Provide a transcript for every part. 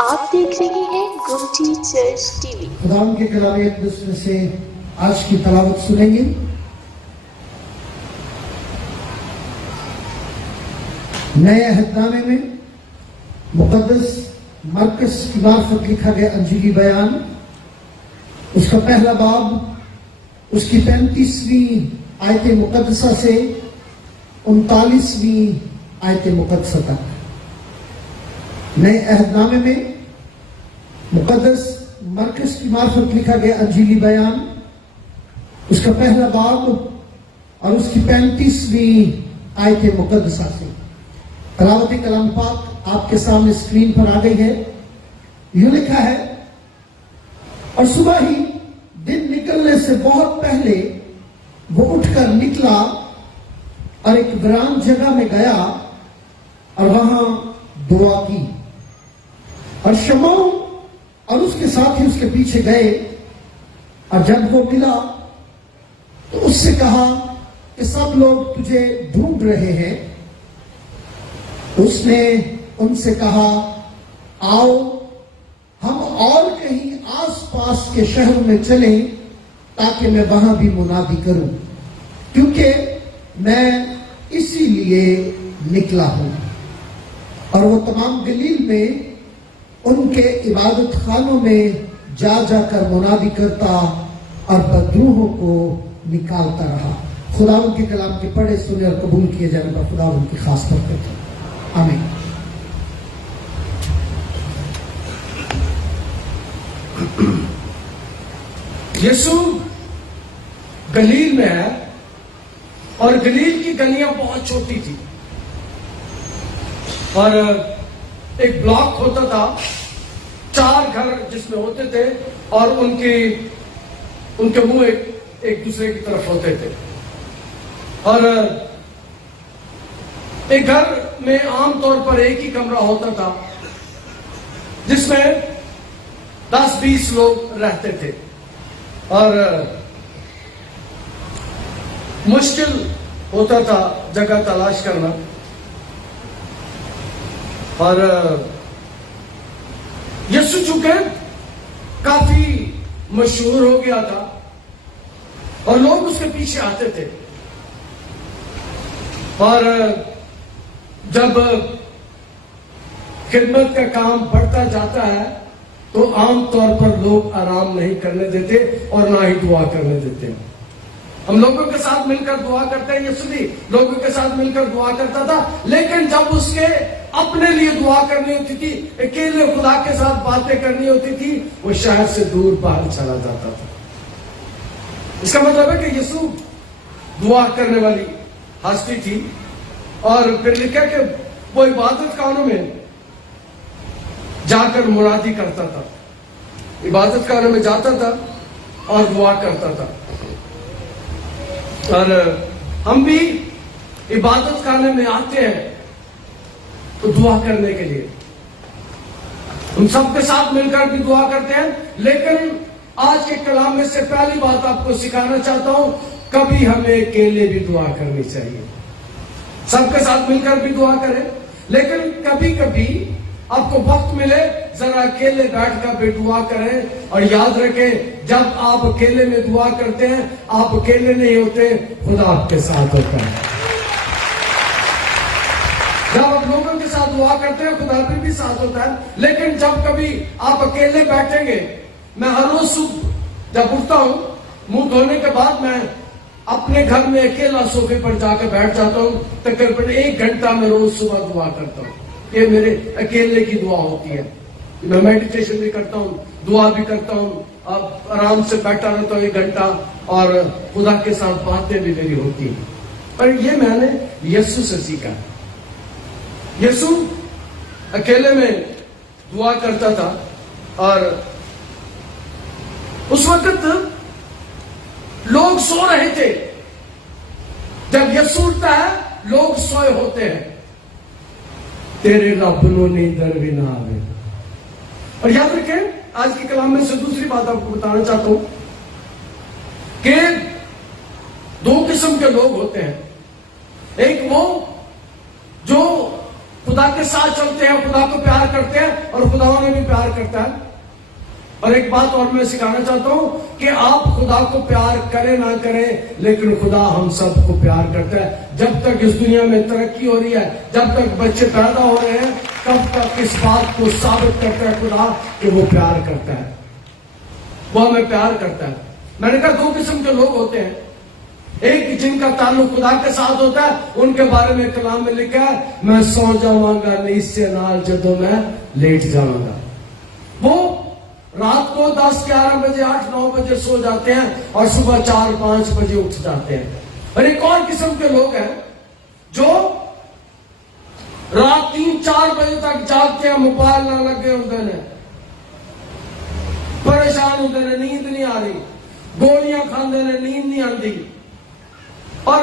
آپ دیکھ رہے ہیں گمٹی چرچ ٹی وی۔ خدا کے کلام اقدس میں سے آج کی تلاوت سنیں گے۔ نئے عہد نامے میں مقدس مرکز کی معرفت لکھا گیا انجیلی بیان، اس کا پہلا باب، اس کی 35ویں آیت مقدسہ سے 39ویں آیت مقدسہ تک۔ نئے عہد نامے میں مقدس مرکز کی معرفت لکھا گیا انجیلی بیان، اس کا پہلا باب اور اس کی 35ویں آیت مقدسہ سے۔ تلاوت کلام پاک آپ کے سامنے اسکرین پر آ گئی ہے۔ یوں لکھا ہے، اور صبح ہی دن نکلنے سے بہت پہلے وہ اٹھ کر نکلا اور ایک ویران جگہ میں گیا اور وہاں دعا کی، اور شمعون اور اس کے ساتھی اس کے پیچھے گئے، اور جب وہ ملا تو اس سے کہا کہ سب لوگ تجھے ڈھونڈ رہے ہیں۔ اس نے ان سے کہا، آؤ ہم اور کہیں آس پاس کے شہروں میں چلیں تاکہ میں وہاں بھی منادی کروں، کیونکہ میں اسی لیے نکلا ہوں۔ اور وہ تمام گلیل میں ان کے عبادت خانوں میں جا جا کر منادی کرتا اور بدروحوں کو نکالتا رہا۔ خدا ان کے کلام کے پڑھے سنے اور قبول کیے جانے پر خدا ان کی خاص برکت ہے، آمین۔ یسوع گلیل میں ہے، اور گلیل کی گلیاں بہت چھوٹی تھی، اور ایک بلاک ہوتا تھا، 4 گھر جس میں ہوتے تھے، اور ان کے منہ ایک دوسرے کی طرف ہوتے تھے، اور ایک گھر میں عام طور پر ایک ہی کمرہ ہوتا تھا جس میں 10-20 لوگ رہتے تھے، اور مشکل ہوتا تھا جگہ تلاش کرنا۔ اور یسوع چونکہ کافی مشہور ہو گیا تھا اور لوگ اس کے پیچھے آتے تھے، اور جب خدمت کا کام بڑھتا جاتا ہے تو عام طور پر لوگ آرام نہیں کرنے دیتے اور نہ ہی دعا کرنے دیتے ہیں۔ ہم لوگوں کے ساتھ مل کر دعا کرتے ہیں، یسوع بھی لوگوں کے ساتھ مل کر دعا کرتا تھا، لیکن جب اس کے اپنے لیے دعا کرنی ہوتی تھی، اکیلے خدا کے ساتھ باتیں کرنی ہوتی تھی، وہ شہر سے دور باہر چلا جاتا تھا۔ اس کا مطلب ہے کہ یسوع دعا کرنے والی ہستی تھی، اور پھر لکھا کہ وہ عبادت خانوں میں جا کر منادی کرتا تھا، عبادت خانوں میں جاتا تھا اور دعا کرتا تھا۔ اور ہم بھی عبادت خانے میں آتے ہیں تو دعا کرنے کے لیے، ہم سب کے ساتھ مل کر بھی دعا کرتے ہیں، لیکن آج کے کلام میں سے پہلی بات آپ کو سکھانا چاہتا ہوں، کبھی ہمیں اکیلے بھی دعا کرنی چاہیے۔ سب کے ساتھ مل کر بھی دعا کریں، لیکن کبھی کبھی آپ کو وقت ملے ذرا اکیلے بیٹھ کر بھی دعا کریں، اور یاد رکھیں جب آپ اکیلے میں دعا کرتے ہیں آپ اکیلے نہیں ہوتے، خدا آپ کے ساتھ ہوتا ہے۔ جب آپ لوگوں کے ساتھ دعا کرتے ہیں خدا بھی ساتھ ہوتا ہے، لیکن جب کبھی آپ اکیلے بیٹھیں گے، میں ہر روز صبح جب اٹھتا ہوں منہ دھونے کے بعد میں اپنے گھر میں اکیلا صوفے پر جا کے بیٹھ جاتا ہوں، تقریباً 1 گھنٹہ میں روز صبح دعا کرتا ہوں۔ یہ میرے اکیلے کی دعا ہوتی ہے، میں میڈیٹیشن بھی کرتا ہوں، دعا بھی کرتا ہوں، اب آرام سے بیٹھا رہتا ہوں 1 گھنٹہ، اور خدا کے ساتھ باتیں بھی میری ہوتی ہیں۔ پر یہ میں نے یسوع سے سیکھا۔ یسوع اکیلے میں دعا کرتا تھا، اور اس وقت لوگ سو رہے تھے۔ جب یسوع اٹھتا ہے لوگ سوئے ہوتے ہیں، تیرے رب نو نیندر بھی نہ آوے۔ اور یاد رکھیں آج کے کلام میں سے دوسری بات آپ کو بتانا چاہتا ہوں کہ 2 قسم کے لوگ ہوتے ہیں، ایک وہ جو خدا کے ساتھ چلتے ہیں، خدا کو پیار کرتے ہیں اور اور خدا انہیں بھی پیار کرتا ہے. اور ایک بات اور میں سکھانا چاہتا ہوں کہ آپ خدا کو پیار کریں نہ کریں، لیکن خدا ہم سب کو پیار کرتا ہے. جب تک اس دنیا میں ترقی ہو رہی ہے، جب تک بچے پیدا ہو رہے ہیں، تب تک اس بات کو ثابت کرتا ہے خدا کہ وہ پیار کرتا ہے، وہ ہمیں پیار کرتا ہے. میں نے کہا دو قسم کے لوگ ہوتے ہیں. ایک جن کا تعلق خدا کے ساتھ ہوتا ہے، ان کے بارے میں کلام میں لکھا ہے میں سو جاؤں گا نیز سے نال جدوں میں لیٹ جاؤں گا. وہ رات کو 10 11 بجے 8 9 بجے سو جاتے ہیں اور صبح 4 5 بجے اٹھ جاتے ہیں. اور ایک اور قسم کے لوگ ہیں جو رات 3 4 بجے تک جاگتے ہیں، موبائل نہ لگے ہوتے ہیں، پریشان ہوتے ہیں، نیند نہیں آ رہی، گولیاں کھاندے ہیں، نیند نہیں آتی. اور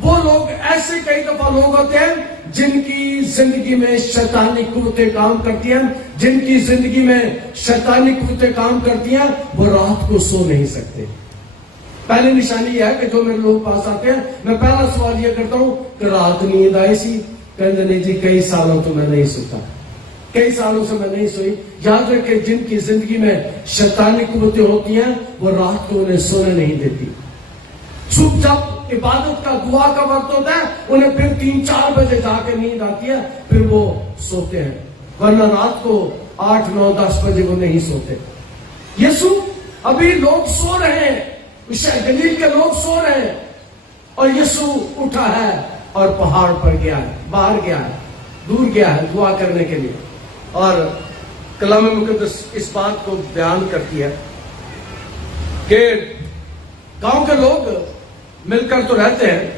وہ لوگ ایسے کئی دفعہ لوگ ہوتے ہیں جن کی زندگی میں شیطانی قوتیں کام کرتی ہیں، جن کی زندگی میں شیطانی قوتیں کام کرتی ہیں، وہ رات کو سو نہیں سکتے. پہلی نشانی یہ ہے کہ جو میرے لوگ پاس آتے ہیں، میں پہلا سوال یہ کرتا ہوں کہ رات نیند آئی سی؟ کہتے نہیں جی کئی سالوں تو میں نہیں سوتا، کئی سالوں سے میں نہیں سوئی. یاد رکھیں جن کی زندگی میں شیطانی قوتیں ہوتی ہیں وہ رات کو انہیں سونے نہیں دیتی. صبح جب عبادت کا دعا کا وقت ہوتا ہے انہیں پھر 3 4 بجے جا کے نیند آتی ہے، پھر وہ سوتے ہیں، ورنہ رات کو 8 9 10 بجے وہ نہیں سوتے. یسوع ابھی لوگ سو رہے ہیں، گلیل کے لوگ سو رہے ہیں، اور یسوع اٹھا ہے اور پہاڑ پر گیا ہے، باہر گیا ہے، دور گیا ہے دعا کرنے کے لیے. اور کلام مقدس اس بات کو بیان کرتی ہے کہ گاؤں کے لوگ مل کر تو رہتے ہیں،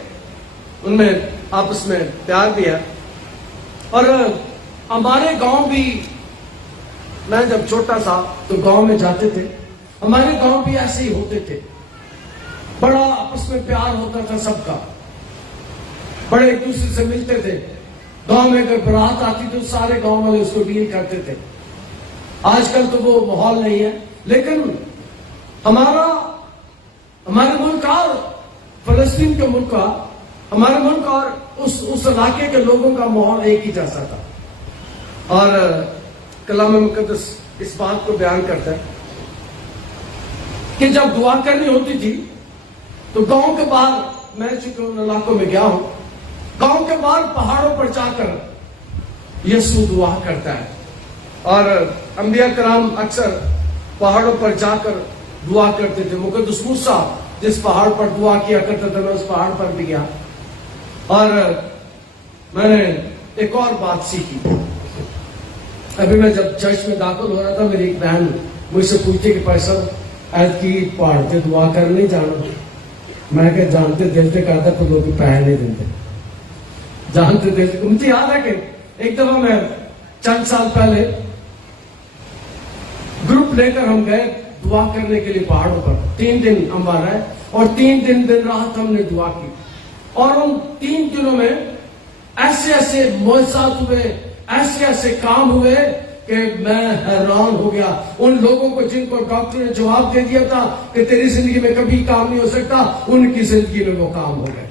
ان میں آپس میں پیار بھی ہے. اور ہمارے گاؤں بھی، میں جب چھوٹا تھا تو گاؤں میں جاتے تھے، ہمارے گاؤں بھی ایسے ہی ہوتے تھے، بڑا آپس میں پیار ہوتا تھا سب کا، بڑے ایک دوسرے سے ملتے تھے. گاؤں میں اگر برات آتی تو سارے گاؤں والے اس کو ڈیل کرتے تھے. آج کل تو وہ ماحول نہیں ہے، لیکن ہمارے ملک اور فلسطین کے ملک کا، ہمارے ملک اور اس علاقے کے لوگوں کا ماحول ایک ہی جیسا تھا. اور کلام مقدس اس بات کو بیان کرتا ہے کہ جب دعا کرنی ہوتی تھی تو گاؤں کے باہر، میں چونکہ ان علاقوں میں گیا ہوں، گاؤں کے باہر پہاڑوں پر جا کر یسوع دعا کرتا ہے. اور انبیاء کرام اکثر پہاڑوں پر جا کر دعا کرتے تھے. مقدس موسیٰ جس پہاڑ پر دعا کیا کرتا تھا، میں اس پہاڑ پر بھی گیا. اور میں نے ایک اور بات سیکھی. ابھی میں جب چرچ میں داخل ہو رہا تھا، میری ایک بہن مجھ سے پوچھتی کہ بھائی صاحب ایت کی پہاڑ سے دعا کر نہیں جانا؟ میں کہ جانتے دل سے کرتا تو لوگ پیسے نہیں دیتے، جانتے دل سے. مجھے یاد ہے کہ ایک دفعہ میں چند سال پہلے گروپ لے کر ہم گئے دعا کرنے کے لیے پہاڑوں پر. 3 دن ہم وہاں رہے اور 3 دن رات ہم نے دعا کی. اور ان 3 دنوں میں ایسے ایسے معجزات ہوئے، ایسے ایسے کام ہوئے کہ میں حیران ہو گیا. ان لوگوں کو جن کو ڈاکٹر نے جواب دے دیا تھا کہ تیری زندگی میں کبھی کام نہیں ہو سکتا، ان کی زندگی میں وہ کام ہو گئے.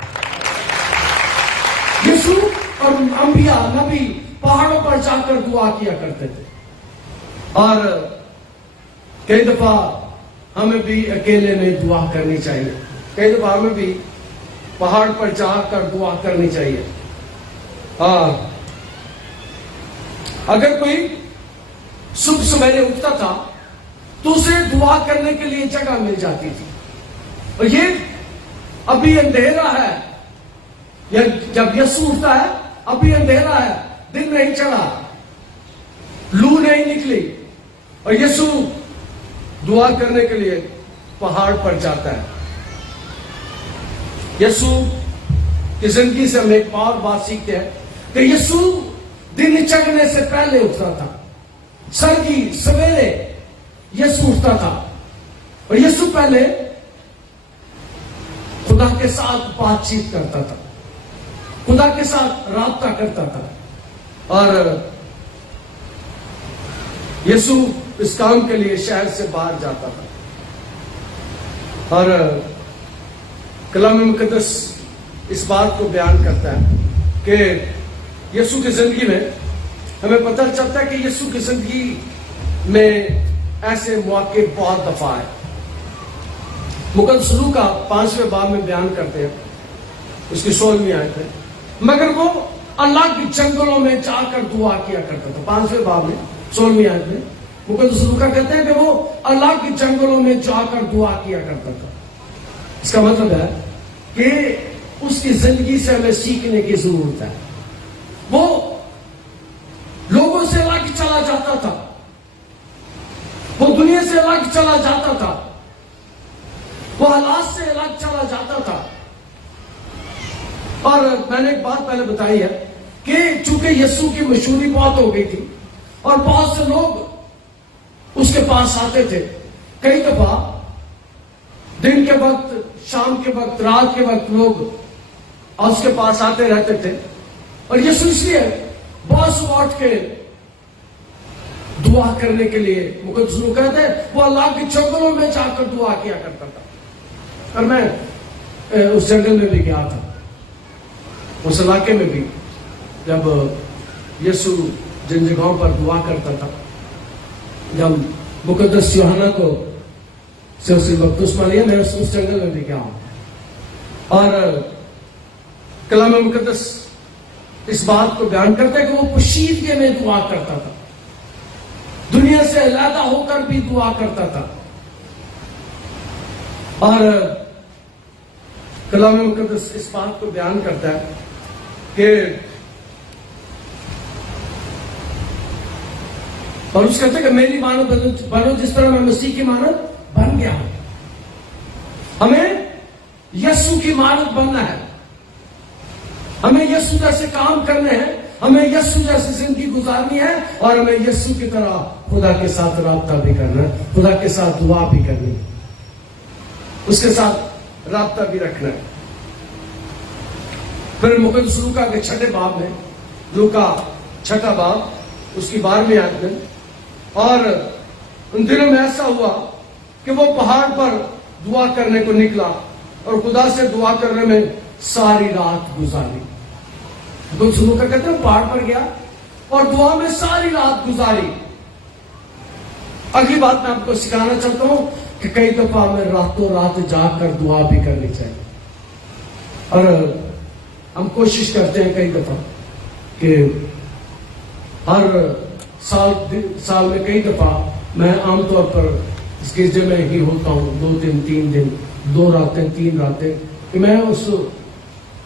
یسوع اور انبیاء نبی پہاڑوں پر جا کر دعا کیا کرتے تھے. اور کئی دفعہ ہمیں بھی اکیلے میں دعا کرنی چاہیے، کئی دفعہ ہمیں بھی پہاڑ پر جا کر دعا کرنی چاہیے. اگر کوئی صبح سویرے اٹھتا تھا تو اسے دعا کرنے کے لیے جگہ مل جاتی تھی. اور یہ ابھی اندھیرا ہے، یا جب یسوع اٹھتا ہے ابھی اندھیرا ہے، دن نہیں چڑھا، لو نہیں نکلی، اور یسوع دعا کرنے کے لیے پہاڑ پر جاتا ہے. یسوع کی زندگی سے ہم ایک اور بات سیکھتے ہیں کہ یسوع دن چڑھنے سے پہلے اٹھتا تھا. سرگی سویرے یسوع اٹھتا تھا، اور یسوع پہلے خدا کے ساتھ بات چیت کرتا تھا، خدا کے ساتھ رابطہ کرتا تھا. اور یسوع اس کام کے لیے شہر سے باہر جاتا تھا. اور کلام مقدس اس بات کو بیان کرتا ہے کہ یسوع کی زندگی میں ہمیں پتہ چلتا ہے کہ یسوع کی زندگی میں ایسے مواقع بہت دفعہ ہے. مقدس لوکا 5ویں باب میں بیان کرتے ہیں اس کی 16ویں آیت ہے، مگر وہ اللہ کے جنگلوں میں جا کر دعا کیا کرتا تھا. 5ویں باب میں 16ویں آیت میں مقدس لوکا کہتے ہیں کہ وہ اللہ کے جنگلوں میں جا کر دعا کیا کرتا تھا. اس کا مطلب ہے کہ اس کی زندگی سے ہمیں سیکھنے کی ضرورت ہے. وہ لوگوں سے الگ چلا جاتا تھا، وہ دنیا سے الگ چلا جاتا تھا، وہ حالات سے الگ چلا جاتا تھا. اور میں نے ایک بات پہلے بتائی ہے کہ چونکہ یسوع کی مشہوری بہت ہو گئی تھی اور بہت سے لوگ اس کے پاس آتے تھے. کئی دفعہ دن کے وقت، شام کے وقت، رات کے وقت لوگ اس کے پاس آتے رہتے تھے. اور یسوع اس لیے بہت صبح اٹھ کے دعا کرنے کے لیے مقدس لوگ کہتے ہیں وہ اللہ کے جنگلوں میں جا کر دعا کیا کرتا تھا. اور میں اس جنگل میں بھی گیا تھا، اس علاقے میں بھی، جب یسوع جن جگہوں پر دعا کرتا تھا. جب مقدس یوحنا کو سے اسے بپتسمہ لیا، میں اس جنگل میں بھی گیا ہوں. اور کلام مقدس اس بات کو بیان کرتا ہے کہ وہ پوشیدگی میں دعا کرتا تھا، دنیا سے علیحدہ ہو کر بھی دعا کرتا تھا. اور کلام مقدس اس بات کو بیان کرتا ہے کہ اور اس کہتے ہیں کہ میری مانت بنو جس طرح میں مسیح کی مانت بن گیا ہوں. ہمیں یسوع کی مانت بننا ہے، ہمیں یسوع جیسے کام کرنے ہیں، ہمیں یسوع جیسی زندگی گزارنی ہے، اور ہمیں یسوع کی طرح خدا کے ساتھ رابطہ بھی کرنا ہے، خدا کے ساتھ دعا بھی کرنی ہے، اس کے ساتھ رابطہ بھی رکھنا ہے. پھر مقدس لوکا کے 6 باب میں، لوکا 6 باب اس کی 12ویں آیت میں، اور ان دنوں میں ایسا ہوا کہ وہ پہاڑ پر دعا کرنے کو نکلا اور خدا سے دعا کرنے میں ساری رات گزاری. مقدس لوکا کہتے ہیں پہاڑ پر گیا اور دعا میں ساری رات گزاری. اگلی بات میں آپ کو سکھانا چاہتا ہوں کہ کئی دفعہ ہمیں راتوں رات جاگ کر دعا بھی کرنی چاہیے. اور ہم کوشش کرتے ہیں کئی دفعہ کہ ہر سال میں کئی دفعہ میں عام طور پر اس گرجے میں ہی ہوتا ہوں، 2 دن 3 دن 2 راتیں 3 راتیں، کہ میں اس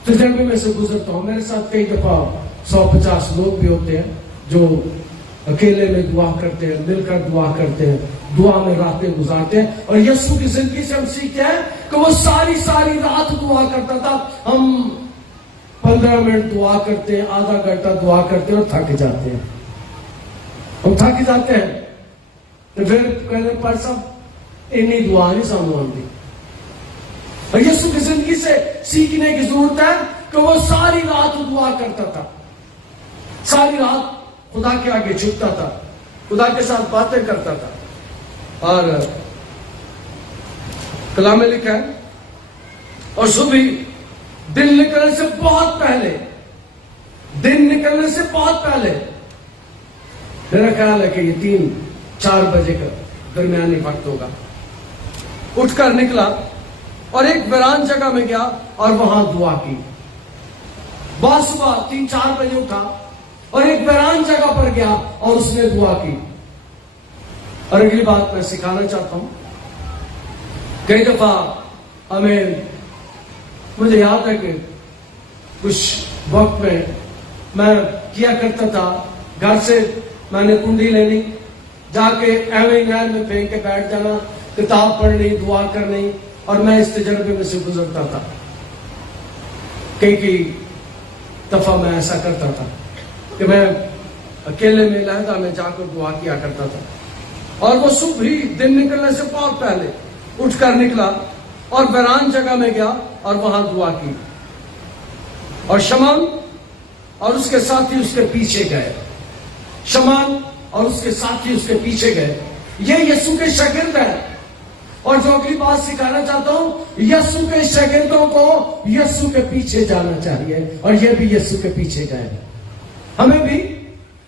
تجربے میں سے گزرتا ہوں. میرے ساتھ کئی دفعہ 150 لوگ بھی ہوتے ہیں جو اکیلے میں دعا کرتے ہیں، مل کر دعا کرتے ہیں، دعا میں راتیں گزارتے ہیں. اور یسوع کی زندگی سے ہم سیکھتے ہیں کہ وہ ساری رات دعا کرتا تھا. ہم 15 منٹ دعا کرتے ہیں، آدھا گھنٹہ دعا کرتے ہیں اور تھک جاتے ہیں. ہم تھک جاتے ہیں تو پھر کہتے ہیں پر سب اتنی دعا نہیں سامنے آتی. اور یسوع کی زندگی سے سیکھنے کی ضرورت ہے کہ وہ ساری رات دعا کرتا تھا، ساری رات خدا کے آگے جھکتا تھا، خدا کے ساتھ باتیں کرتا تھا. اور کلام میں لکھا ہے اور صبح دن نکلنے سے بہت پہلے میرا خیال ہے کہ یہ 3-4 بجے کا درمیانی وقت ہوگا، اٹھ کر نکلا اور ایک ویران جگہ میں گیا اور وہاں دعا کی. بہت صبح 3-4 بجے اٹھا اور ایک ویران جگہ پر گیا اور اس نے دعا کی. اور اگلی بات میں سکھانا چاہتا ہوں، کئی دفعہ مجھے یاد ہے کہ کچھ وقت میں کیا کرتا تھا، گھر سے میں نے کنڈی لینی، جا کے ایویں نہر میں پھینک کے بیٹھ جانا، کتاب پڑھنی، دعا کرنی. اور میں اس تجربے میں سے گزرتا تھا. کئی دفعہ میں ایسا کرتا تھا کہ میں اکیلے میں علیحدہ میں جا کر دعا کیا کرتا تھا. اور وہ صبح ہی دن نکلنے سے بہت پہلے اٹھ کر نکلا اور ویران جگہ میں گیا اور وہاں دعا کی. اور شمعون اور اس کے ساتھی اس کے پیچھے گئے. شمعون اور اس کے ساتھی اس کے پیچھے گئے. یہ یسوع کے شاگرد ہیں. اور جو اگلی بات سکھانا چاہتا ہوں، یسوع کے شاگردوں کو یسوع کے پیچھے جانا چاہیے، اور یہ بھی یسوع کے پیچھے گئے. ہمیں بھی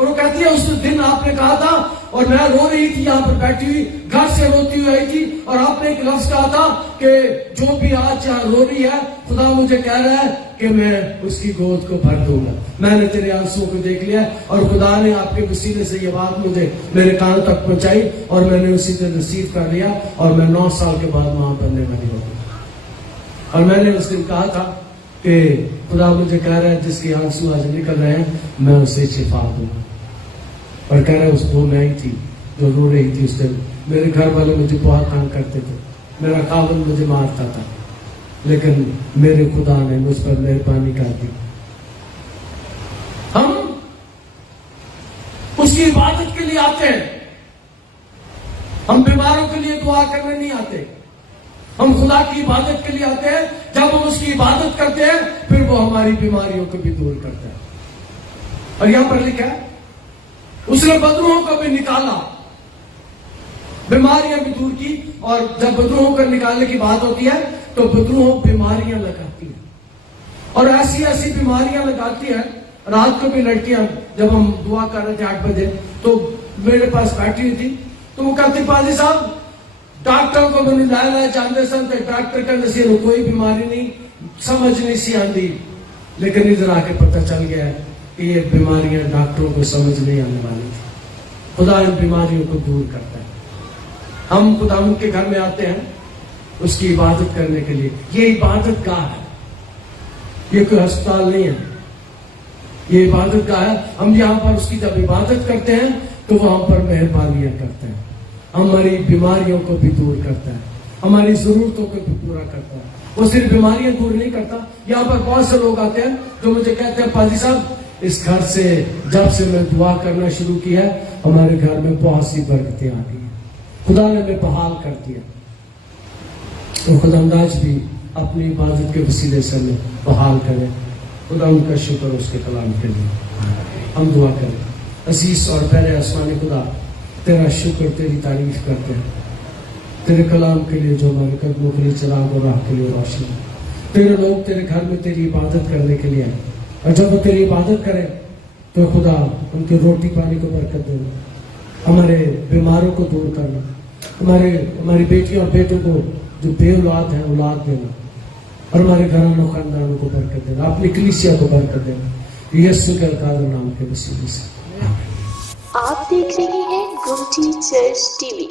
اور وہ کہتی ہے اس دن آپ نے کہا تھا اور میں رو رہی تھی یہاں پر بیٹھی ہوئی, گھر سے روتی ہوئی آئی تھی, اور آپ نے ایک لفظ کہا تھا کہ جو بھی آج یہاں رو رہی ہے خدا مجھے کہہ رہا ہے کہ میں اس کی گود کو بھر دوں گا. میں نے تیرے آنسوؤں کو دیکھ لیا اور خدا نے آپ کے وسیلے سے یہ بات مجھے میرے کان تک پہنچائی اور میں نے اسی دن ریسیو کر لیا اور میں 9 سال کے بعد وہاں بننے والی ہوں. اور میں نے اس دن کہا تھا کہ خدا مجھے کہہ رہا ہے جس کے آنسو آج نکل رہے ہیں میں اسے شفا دوں گا. اور کہہ رہا ہے اس وہ میں ہی تھی جو رو رہی تھی اس دن. میرے گھر والے مجھے بہت تنگ کرتے تھے, میرا خاوند مجھے مارتا تھا, لیکن میرے خدا نے مجھ پر مہربانی کر دی. ہم اس کی عبادت کے لیے آتے ہیں, ہم بیماروں کے لیے دعا کرنے نہیں آتے, ہم خدا کی عبادت کے لیے آتے ہیں. جب ہم اس کی عبادت کرتے ہیں پھر وہ ہماری بیماریوں کو بھی دور کرتا ہے. اور یہاں پر لکھا ہے اس نے بدروہوں کو بھی نکالا, بیماریاں بھی دور کی. اور جب بدروہوں کو نکالنے کی بات ہوتی ہے تو بدروہوں بیماریاں لگاتی ہیں, اور ایسی ایسی بیماریاں لگاتی ہیں. رات کو بھی لڑکیاں جب ہم دعا کر رہے تھے 8 بجے تو میرے پاس بیٹھی ہوئی تھی تو وہ کہتی پادری صاحب ڈاکٹر کو میں لایا جانتے سن تو ڈاکٹر کا نصیحت کوئی بیماری نہیں سمجھ نہیں سی آندی, لیکن ادھر آ کے پتہ چل گیا ہے کہ یہ بیماریاں ڈاکٹروں کو سمجھ نہیں آنے والی تھی. خدا ان بیماریوں کو دور کرتا ہے. ہم خدا ان کے گھر میں آتے ہیں اس کی عبادت کرنے کے لیے. یہ عبادت گاہ ہے, یہ کوئی ہسپتال نہیں ہے, یہ عبادت گاہ ہے. ہم یہاں پر اس کی جب عبادت کرتے ہیں تو وہ ہم پر مہربانیاں کرتا ہے, ہماری بیماریوں کو بھی دور کرتا ہے, ہماری ضرورتوں کو بھی پورا کرتا ہے. وہ صرف بیماریاں دور نہیں کرتا. یہاں پر بہت سے لوگ آتے ہیں جو مجھے کہتے ہیں پادری صاحب اس گھر سے جب سے میں دعا کرنا شروع کی ہے ہمارے گھر میں بہت سی برکتیں آ گئی ہیں, خدا نے ہمیں بحال کر دیا. اور خدا انداز بھی اپنی عبادت کے وسیلے سے ہمیں بحال کرے. خدا ان کا شکر اس کے کلام کے لیے. ہم دعا کریں. عزیز اور پیارے آسمانی خدا تیرا شکر تیری تعریف کرتے ہیں تیرے کلام کے لیے جو ہمارے قدموں کے لیے چراغ اور راہ کے لیے روشنی. تیرے لوگ تیرے گھر میں تیری عبادت کرنے کے لیے آئے, اور جب وہ تیری عبادت کریں تو خدا ان کے روٹی پانی کو برکت دینا, ہمارے بیماروں کو دور کرنا, ہماری بیٹیوں اور بیٹوں کو جو بے اولاد ہیں اولاد دینا, اور ہمارے گھرانوں خاندانوں کو برکت دینا, اپنی کلیسیا کو برکت دینا. یسوع کے القادر نام کے وسیلے سے. آپ دیکھ رہے ہیں گمٹی چرچ ٹی وی.